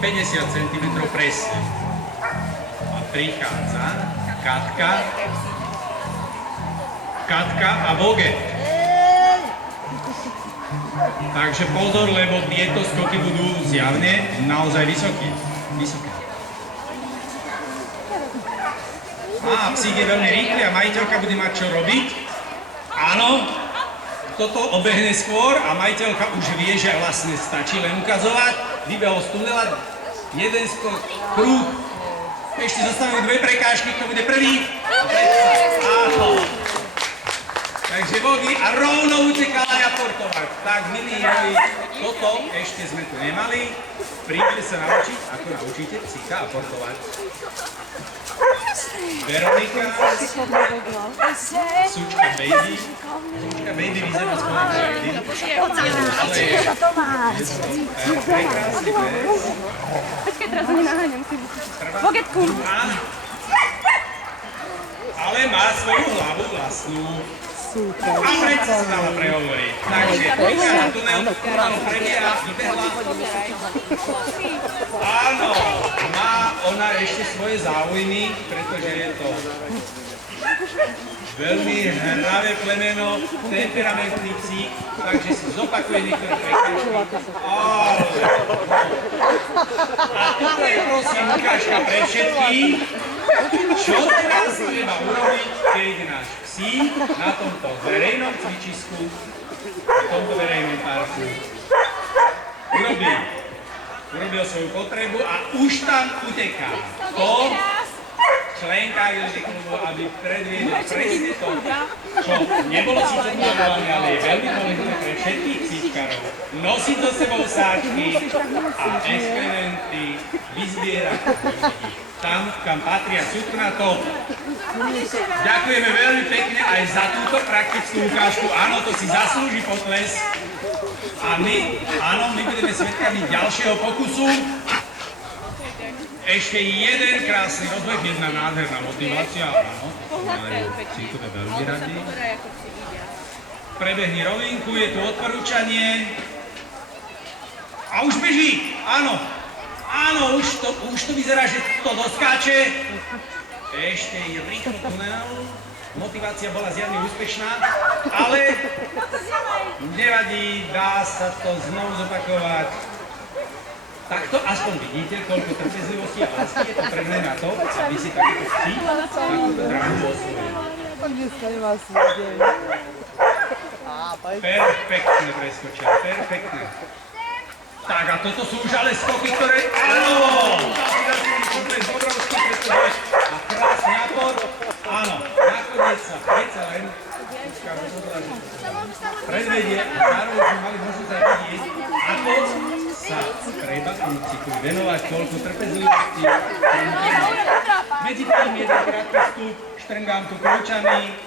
50 cm presne. A prichádza Katka a Boget. Takže pozor, lebo tieto skoky budú zjavne naozaj vysoké. Á, psík je veľmi rýchly a majiteľka bude mať čo robiť. Áno, toto obehne skôr a majiteľka už vie, že vlastne stačí len ukazovať. Vybehol z tunela, jeden skok, kruh. Ešte zostanú dve prekážky, kto bude prvý. Áno. Takže Bogi a rovno utekala Japortová. Tak, milí heroji, toto ešte sme tu nemali. Príďte sa naučiť, ako naučíte psíka aportovať. Veronika, Sučka Baby. Sučka Baby vyzerá skôr ako Baby. Ale je prekrásny pes. Počkaj, teraz ani naháňam si. Bogetku. Ale má svoju hlavu vlastnú. A predsa sa dala prehovoriť. Takže Vika na tunel, prebieha, vybehla. Áno, má ona ešte svoje záujmy, pretože je to veľmi hravé plemeno, temperamentný psík, takže si zopakuje niektoré prekážky. A toto je prosím ukážka pre všetkých, čo teraz treba urobiť, keď náš psík na tomto verejnom cvičisku, v tomto verejnom parku urobil svoju potrebu a už tam uteká. To členka Ildy klubu, aby predviedol presne to, čo nebolo síce plánované, ale je veľmi dôležité pre všetkých psíčkarov. Nosiť so sebou sáčky a exkrementy vyzbierať tam, kam patria. Sú tu na to. Ďakujeme veľmi pekne aj za túto praktickú ukážku. Áno, to si zaslúži potles. A my budeme svedkami ďalšieho pokusu. Ešte jeden krásny rozbeh, jedna nádherná motivácia. Áno, majú psíkové veľmi radi. Prebehni rovinku, je tu odporúčanie. A už beží, áno. Áno, už to vyzerá, že to doskáče. Ešte je rýchlo tunel. Motivácia bola zjavne úspešná, ale nevadí, dá sa to znovu zopakovať. Takto aspoň vidíte, koľko trpezlivosti a lásky je to pre mňa na to, aby si takýto psík, takúto dráhu osvojil. Perfektne preskočia, perfektne. Tak a toto sú už ale skoky, ktoré... Áno! A krásny nápor. Áno, nakoniec sa predsa len predvedie a zároveň sme mali možnosť aj vidieť, ako sa treba tomu psíkovi venovať, koľko trpezlivosti. Medzi tým jeden krátky vstup, štrngám tu kľúčami.